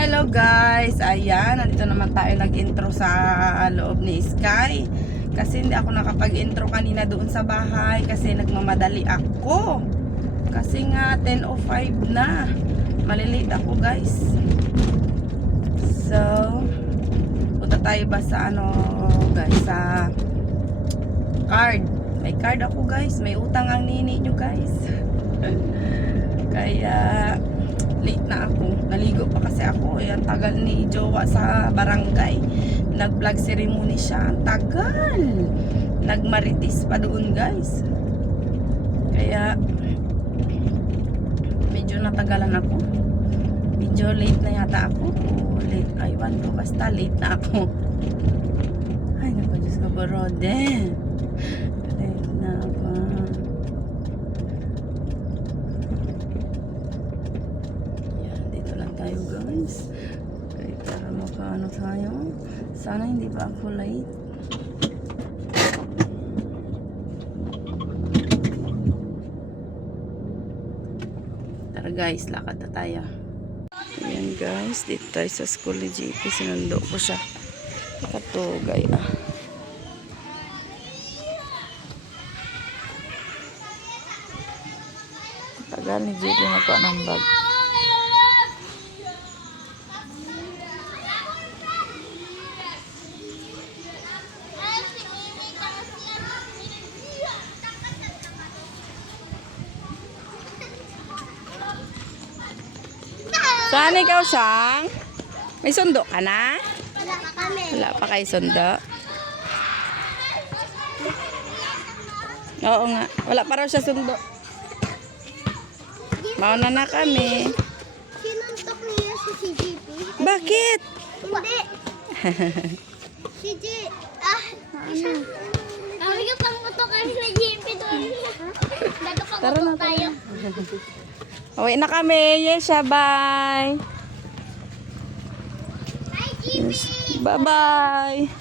Hello guys, ayan, nandito naman tayo nag-intro sa loob ni Sky. Kasi hindi ako nakapag-intro kanina doon sa bahay kasi nagmamadali ako. Kasi nga 10:05 na. Malilate ako guys. So, punta tayo ba sa guys, sa card. May card ako guys, may utang ang nini nyo guys. Kaya late na ako. Naligo pa kasi ako. Ang tagal ni Jowa sa barangay. Nag-vlog ceremony siya. Ang tagal. Nagmaritis pa doon guys. Kaya medyo natagalan ako. Medyo late na yata ako. Late. Aywan ko. Basta late na ako. Ay naku, Diyos ko borode. Late na ako. Tayo guys, okay, para makaano tayo. Sana hindi pa ako late. Tara guys, lakad na tayo. Ayan guys, dito tayo sa school ni JP. Sinundo ko siya katugay tagal ni JP makuha ng bag. Saan ikaw, Sang? May sundo ka na? Wala pa kami. Wala pa kayo sundo? Oo nga. Wala pa raw siya sundo. Mauna na kami. Sinuntok niya si CGP. Bakit? Hindi. Si G... isa. Kami ka pang utokan sa GP doon. Tara na tayo. Uwi na kami. Yes, bye. Hi, GP! Bye-bye.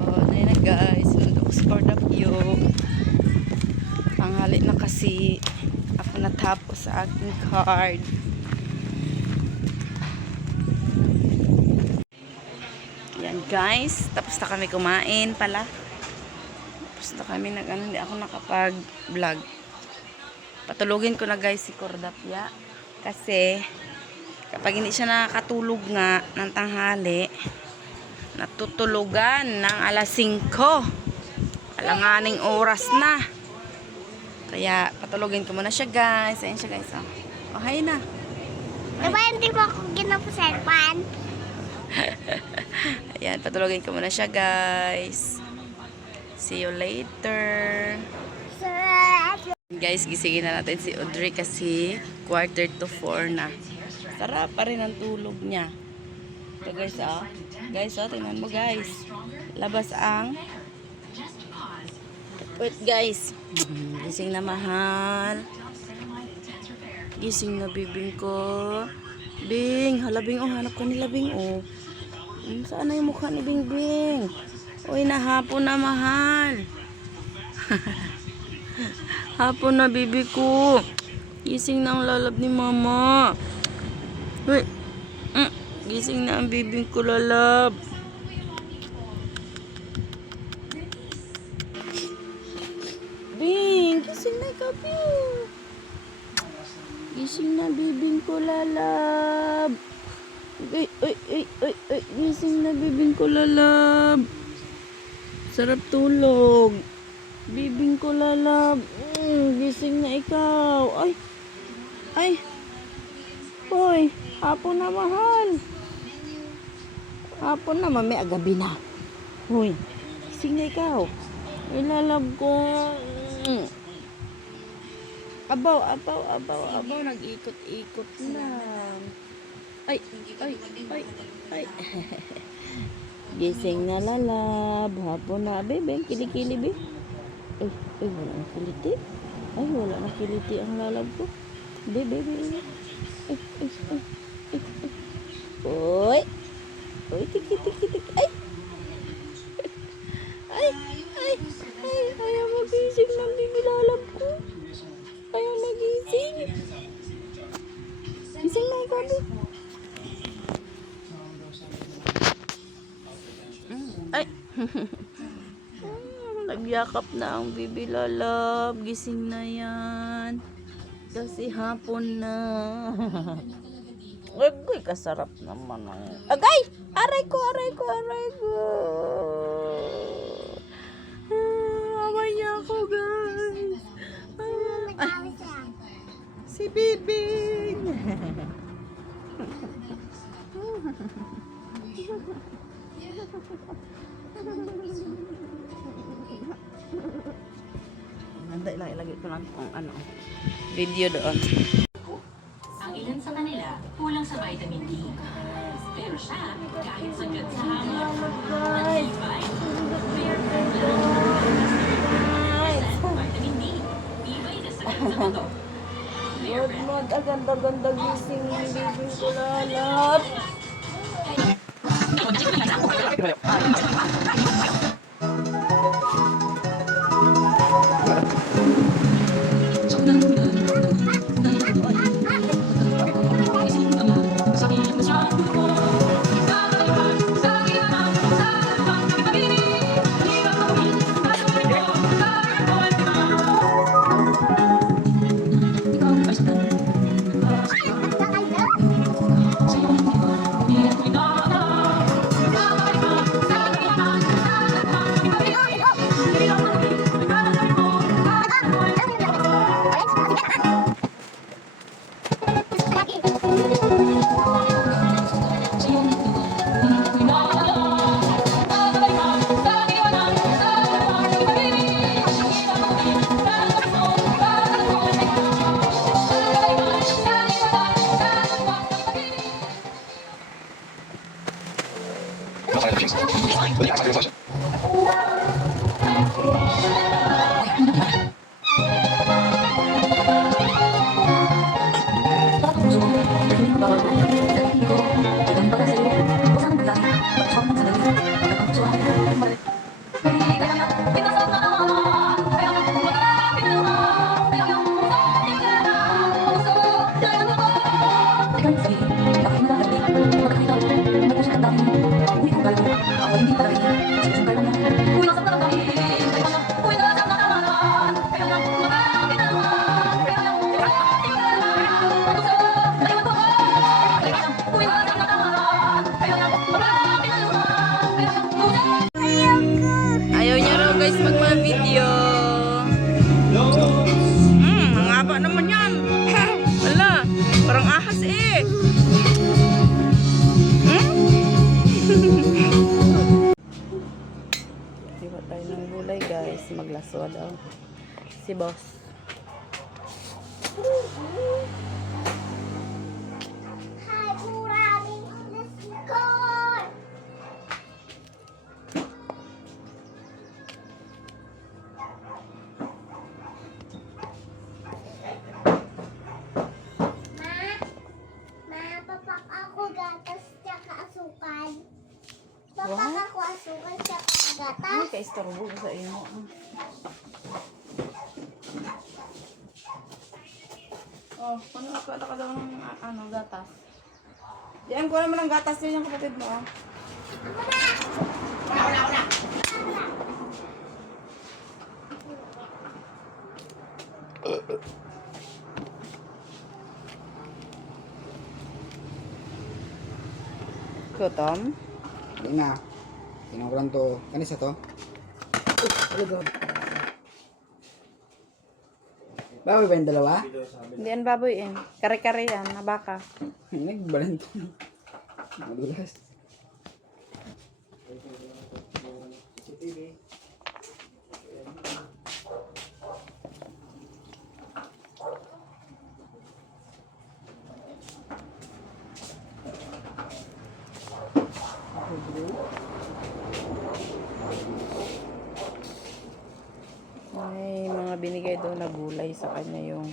Oh, ayun na guys. Look for the view. Panghali na kasi ako natapos sa aking card. Yan guys. Tapos na kami kumain pala. Tapos na kami hindi ako nakapag-vlog. Patulugin ko na guys si Cordapia. Kasi kapag hindi siya nakakatulog nga ng tanghali, natutulugan ng alas 5. Alanganing oras na. Kaya patulugin ko muna siya guys. Ayan siya guys. Oh, hi na. Diba hindi mo ako ginapuserpan? Ayan, patulugin ko muna siya guys. See you later. Guys, gisingin na natin si Audrey kasi 3:45 na. Sarap pa rin ang tulog niya. Ito guys, Guys, tingnan mo guys. Labas ang wait guys. Gising na mahal. Gising na bibing ko. Bing, hala Bing, hanap ka nila Bing, Saan na yung mukha ni Bing Bing? Uy, nahapon na mahal. Hapon na bibi ko. Gising na ang lalab ni mama. Uy. Gising na ang bibing ko lalab. Bing, gising na ka Bing. Gising na bibing ko lalab. Uy. Gising na bibing ko lalab. Sarap tulog. Bibing ko lalab. Gising na ikaw. Ay. Hoy, hapon na mahal. Hapon na, mamaya gabi na. Hoy, gising na ikaw. Ay, lalab ko. Abaw. Nag-ikot-ikot na. Ay. Gising na lalab. Hapon na. Bebeng, kilikili be. Ay, wala na kiliti. Ay, wala na kiliti ang lalab ko. Bebe. Ay. Uy, tik. Ay. Ayaw magising ng bibi lalab ko. Ayaw magising. Gising na ikaw, di. Ay. Nagyakap na ang bibi lalab. Gising na yan. Kasi hapon na. Agay, kasarap naman ang... Agay! Aray ko, aray ko, aray ko. Awa niya ako, guys. Ay, si Bibing. Handa lang, ilagay ko lang kung ano video doon. Ang ilan sa kanila kulang sa vitamin D. Pero siya, kahit sagad sa hamon, matibay. Vitamin D, tibay na sagad sa buto. Mod, aganda-ganda gising ng Bibing ko lalab. Ayaw niya raw guys magma-video. Ang haba naman yan. Wala, parang ahas eh. Diba tayo ng gulay guys. Maglaswa daw. Si boss. Hi, maraming score! Papak ako gatas tsaka asukal. Papak ako asukal tsaka Ay, gatas. ka-istorbo sa iyo. Oh, ano ka daw ng ano, gatas? Diyan ko naman ang gatas niya yung kapatid mo. Oh. Gutom? Hindi na. Tinangkulan to. Kanisa to? Baboy ba yung dalawa? Hindi yan baboy eh. Kare-kare yan, na baka. Nagbalento. Madulas. May mga binigay doon na gulay sa kanya yung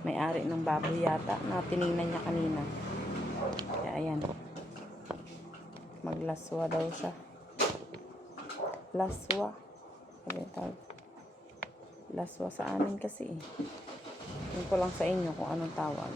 may-ari ng baboy yata na tinignan niya kanina. Kaya ayan. Maglaswa daw siya. Laswa. Sabi tawag. Laswa sa amin kasi eh. Yun ko lang sa inyo kung anong tawag.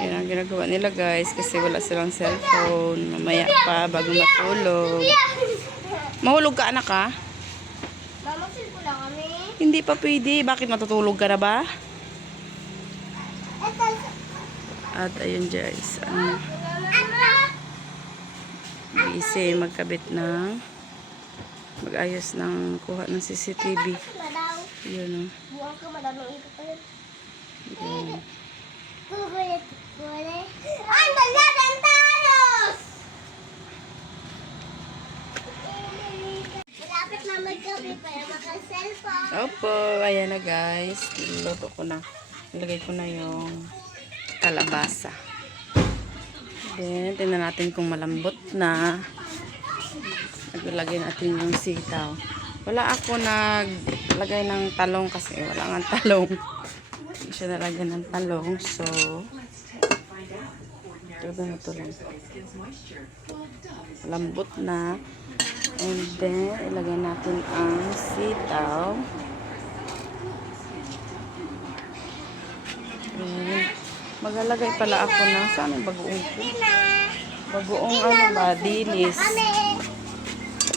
Yan ang ginagawa nila guys kasi wala silang cellphone. Mamaya pa bago matulog. Mahulog ka anak ha? Mama, silpo lang kami. Hindi pa pwede. Bakit matutulog ka na ba? At ayun guys. Busy magkabit ng mag-ayos ng kuha ng CCTV. Yun o. Buwan ka, madaming ito pa yun. Yun. Ang talagang Thanos! Malapit na magkabi para maka-cellphone. Opo, ayan na guys. Niluto ko na. Nilagay ko na yung kalabasa. Then, tingnan natin kung malambot na. Naglagay natin yung sitaw. Wala ako naglagay ng talong kasi wala nga talong. Hindi siya nalagyan ng talong. So, ito na ito lang. Lambot na. And then, ilagay natin ang sitaw. And, maglalagay pala ako ng saan yung bagoong ko? Bagoong ano ba? Dilis.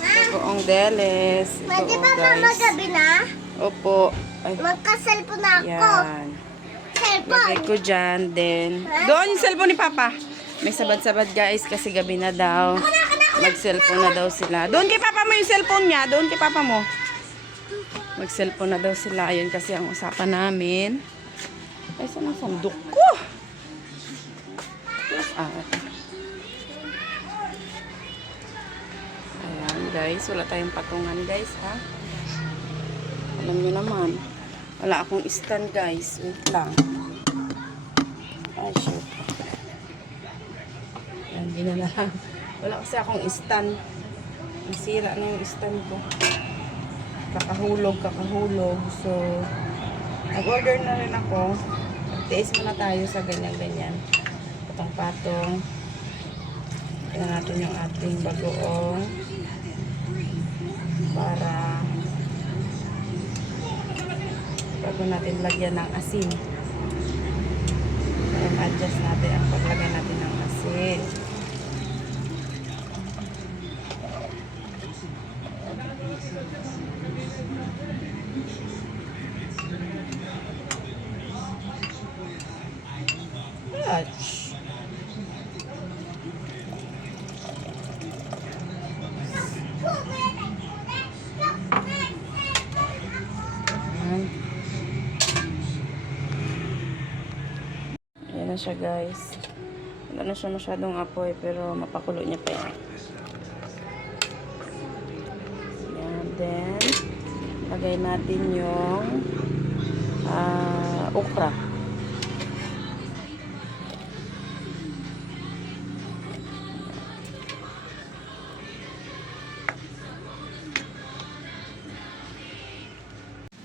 Bagoong delis. Ito Pwede ba guys. magabi na? Opo. Ay, Magka-cellphone na ako. yan. Cellphone. Lagay ko dyan. Then, doon yung cellphone ni Papa. May sabad-sabad guys kasi gabi na daw. Mag-cellphone na daw sila. Doon kay Papa mo yung cellphone niya. Doon kay Papa mo. Mag-cellphone na daw sila. Ayun kasi ang usapan namin. Ay, saan ang sandok ko? Ito. Ayan guys. Wala tayong patungan guys ha. Alam nyo naman. Wala akong stand guys. Wait lang. Ay shoot. Ayan, hindi na lang. Wala kasi akong stand. Nasira na yung stand ko. Kakahulog. So, nag-order na rin ako. Magtiis muna tayo sa ganyan-ganyan. Patong-patong. Tignan natin yung ating bagoong. Para bago natin lagyan ng asin. Ayan, adjust natin ang paglagay natin ng asin. Touch. Ayan. Ayan na siya guys. Wala na siya masyadong apoy pero mapakulo niya pa yan. Ayan. Then, lagay natin yung okra.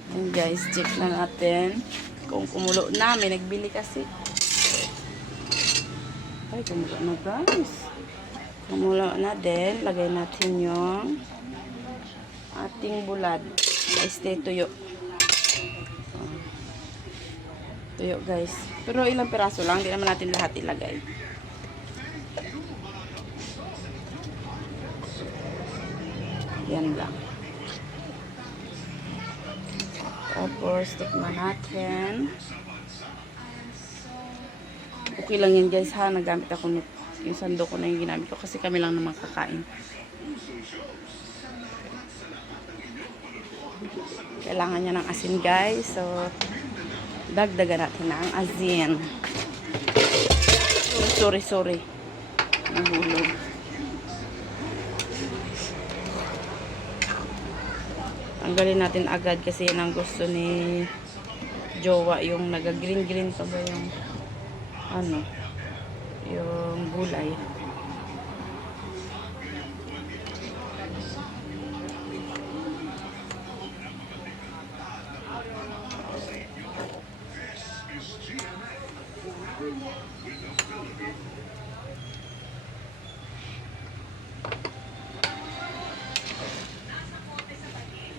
Ayan guys, check na natin kung kumulo na. May nagbili kasi. Ay, Ay, kumulo na guys. Kumulo na din. Lagay natin yung ating bulad. Este tuyo. Tuyo guys. Pero ilang piraso lang. Hindi naman natin lahat ilagay. Yan lang. Tapos, tikman natin. Okay lang yan guys ha. Nagamit ako nito. Yung sando ko na yung ginamit ko. Kasi kami lang naman kakain. Kailangan niya ng asin guys. So, dagdagan natin na ang asin. Sorry. Nahulog. Tanggalin natin agad kasi yan ang gusto ni Jowa. Yung naga-green pa ba yung ano, yung gulay.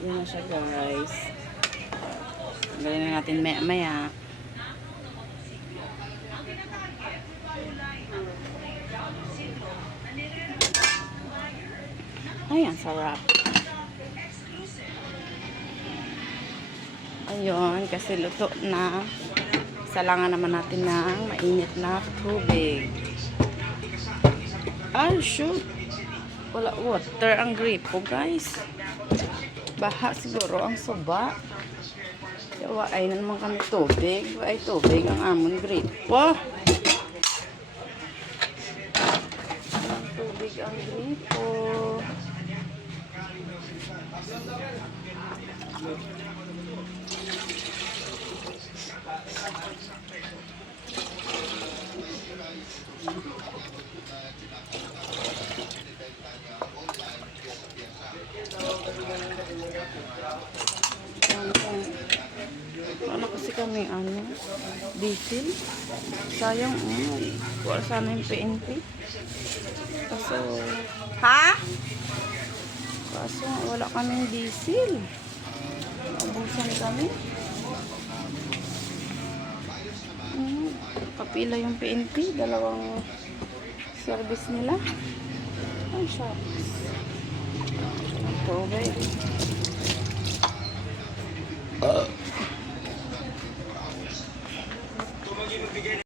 Yan na siya guys. Tanggalin na natin maya. Ay, ang sarap. Ayun, kasi luto na. Salangan naman natin ng mainit na tubig. Ay, shoot. Wala water ang gripo, guys. Baha siguro ang suba. Yawa, ay na naman kami tubig. Ay, tubig ang amon gripo. Tubig ang gripo. Wala kasi kami diesel. Sayang wala sana yung PNP. Kaso wala kaming diesel. Naubusan kami. Kapila yung PNP, dalawang service nila. Ay, shucks. Tubig.